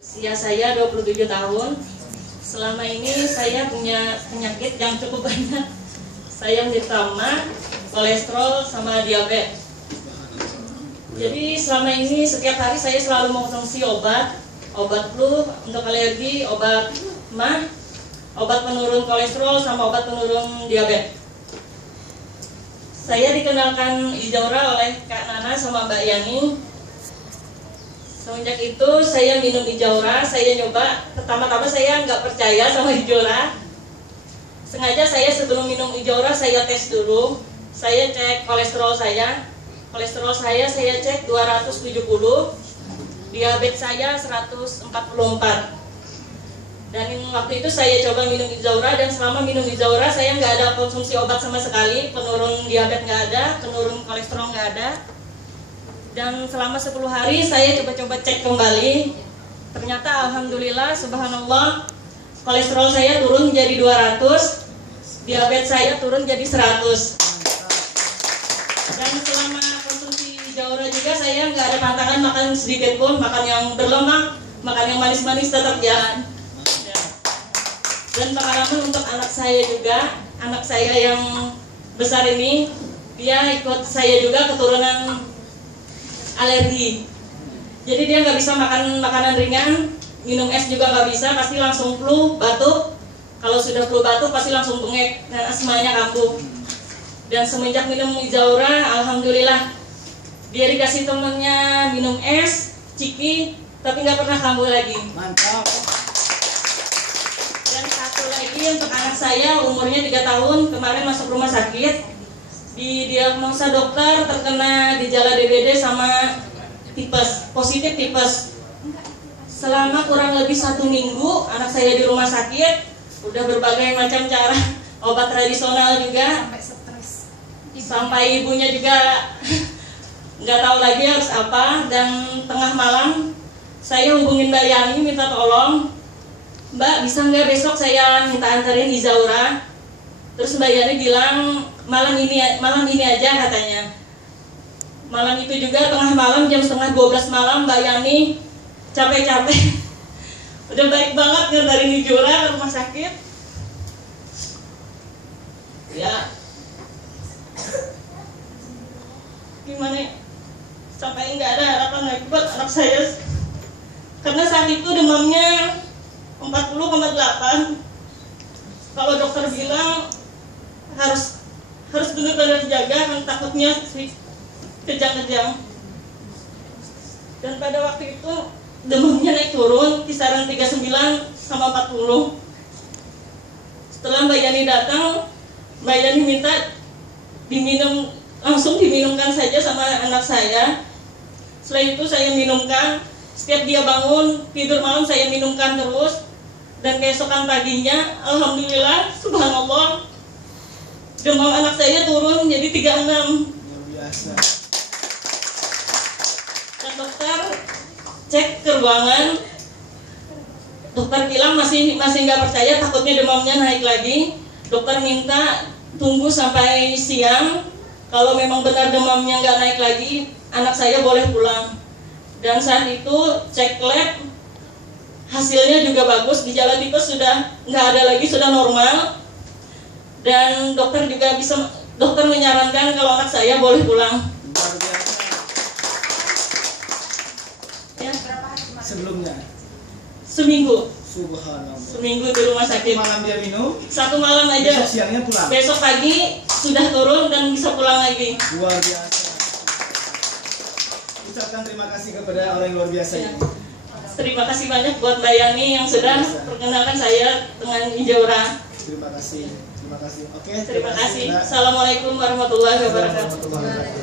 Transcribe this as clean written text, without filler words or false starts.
Usia saya 27 tahun. Selama ini saya punya penyakit yang cukup banyak. Saya menderita mah, kolesterol, sama diabetes. Jadi selama ini setiap hari saya selalu mengkonsumsi obat flu, untuk alergi, obat mah, obat penurun kolesterol, sama obat penurun diabetes. Saya dikenalkan Ijaura oleh Kak Nana sama Mbak Yani. Semenjak itu saya minum Ijaura, saya nyoba. Pertama-tama saya nggak percaya sama Ijaura. Sengaja saya sebelum minum Ijaura saya tes dulu. Saya cek kolesterol saya. Kolesterol saya cek 270. Diabetes saya 144. Dan waktu itu saya coba minum Ijaura, dan selama minum Ijaura saya nggak ada konsumsi obat sama sekali. Penurun diabetes nggak ada, penurun kolesterol nggak ada. Dan selama 10 hari saya coba-coba cek kembali. Ternyata alhamdulillah, subhanallah, kolesterol saya turun menjadi 200, diabetes saya turun jadi 100. Dan selama konsumsi Ijaura juga saya nggak ada pantangan makan sedikit pun, makan yang berlemak, makan yang manis-manis tetap jalan. Dan pengalaman untuk anak saya juga, anak saya yang besar ini, dia ikut saya juga keturunan alergi. Jadi dia nggak bisa makan makanan ringan, minum es juga nggak bisa, pasti langsung flu, batuk. Kalau sudah flu batuk pasti langsung bengek dan asmanya kambuh. Dan semenjak minum Ijaura, alhamdulillah, dia dikasih temennya minum es, ciki, tapi nggak pernah kambuh lagi. Mantap. Dan satu lagi untuk anak saya, umurnya 3 tahun, kemarin masuk rumah sakit. Didiagnosa dokter terkena gejala DBD sama tipes, positif tipes. Selama kurang lebih 1 minggu anak saya di rumah sakit, udah berbagai macam cara, obat tradisional juga, sampai ibunya juga nggak tahu lagi harus apa. Dan tengah malam saya hubungin Mbak Yani minta tolong, Mbak bisa nggak besok saya minta anterin Ijaura. Terus Mbak Yani bilang malam ini aja katanya. Malam itu juga tengah malam jam setengah 12 malam Mbak Yani capek-capek udah baik banget nganterin Ijaura ke rumah sakit. Ya gimana ya? Sampai nggak ada harapan lagi buat anak saya, karena saat itu demamnya 40,8. Kalau dokter bilang harus benar-benar jaga, kan takutnya kejang-kejang. Dan pada waktu itu demamnya naik turun kisaran 39 sama 40. Setelah Mbak Yani datang, Mbak Yani minta langsung diminumkan saja sama anak saya. Setelah itu saya minumkan, setiap dia bangun tidur malam saya minumkan terus. Dan keesokan paginya, alhamdulillah, subhanallah, demam anak saya turun jadi 36. Luar biasa. Dan dokter cek ke ruangan, dokter bilang masih nggak percaya, takutnya demamnya naik lagi. Dokter minta tunggu sampai siang, kalau memang benar demamnya nggak naik lagi, anak saya boleh pulang. Dan saat itu cek lab, hasilnya juga bagus, gejala tipes sudah nggak ada lagi, sudah normal. Dan dokter menyarankan kalau anak saya boleh pulang. Luar biasa. Ya. Sebelumnya Seminggu subhanallah. di rumah sakit. 1 malam dia minum, 1 malam aja. besok siangnya pulang. Besok pagi sudah turun dan bisa pulang lagi. Luar biasa. Ucapkan terima kasih kepada orang yang luar biasa Ya. ini. Terima kasih banyak buat Mbak Yani yang sudah perkenalkan saya dengan Ijaura. Terima kasih. Terima kasih. Oke. Terima kasih. Mbak. Assalamualaikum warahmatullahi wabarakatuh. Warahmatullahi wabarakatuh.